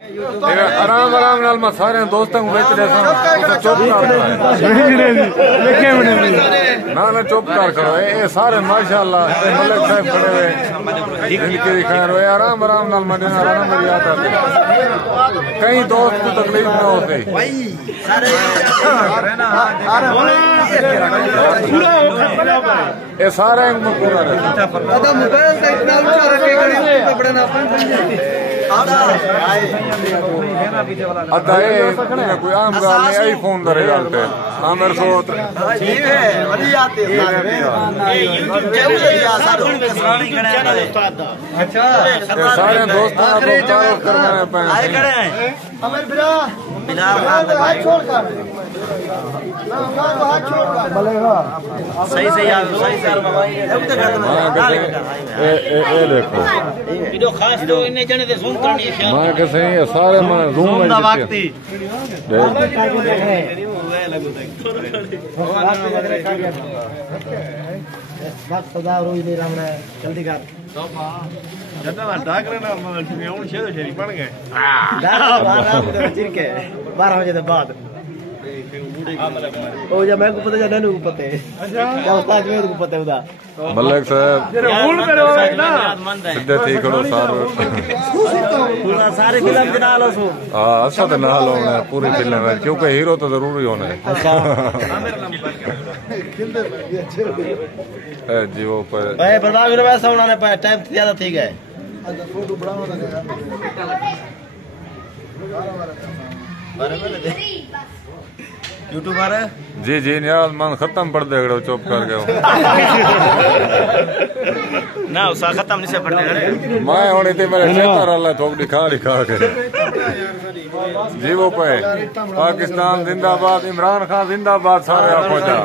आराम आराम नाल मैं सारे दोस्तों को बेच रहा चुप ना चुप कर करो ये सारे माशाल्लाह मलिक साहब खड़े हुए इनकी खैर हुए आराम आराम नाल मदीना आराम मेरी याद आती कहीं दोस्त को तकलीफ ना होती ये सारे पूरा रहता कोई आम गाल नहीं आई फोन करे गालते आमिर सोत सारे दोस्तों सही सही देखो खास तो इन्हें जने से सुन करनी है मैं के सही है सारे मैं रूम में वक्ती बात सदा रोई नहीं रामने जल्दी कर जब मैं डाक रहा ना मैं उन शेर शेरी पड़ गए 12 बजे के बाद ओ जब मैं को पता जाने को पता है क्या उस्ताद मेरे को पता है उदा मलिक साहब भूल करो ना सीधे ठीक करो पूरा सारे फिल्म के नाल हो हां अच्छा तो नाल होना है पूरी फिल्म में क्योंकि हीरो तो जरूरी होना है जी वो पर भाई बर्बाद करो वैसा उन्होंने टाइम ज्यादा ठीक है फोटो बढ़ाओ यूट्यूबर जी जी नियाज मान खत्म पढ़ दे चुप कर गए ना उसा खत्म नहीं से पढ़ने मैं होने थे मेरे चेता रहा थोक दिखा के जी वो पे पाकिस्तान जिंदाबाद इमरान खान जिंदाबाद सारे आप पहुंचा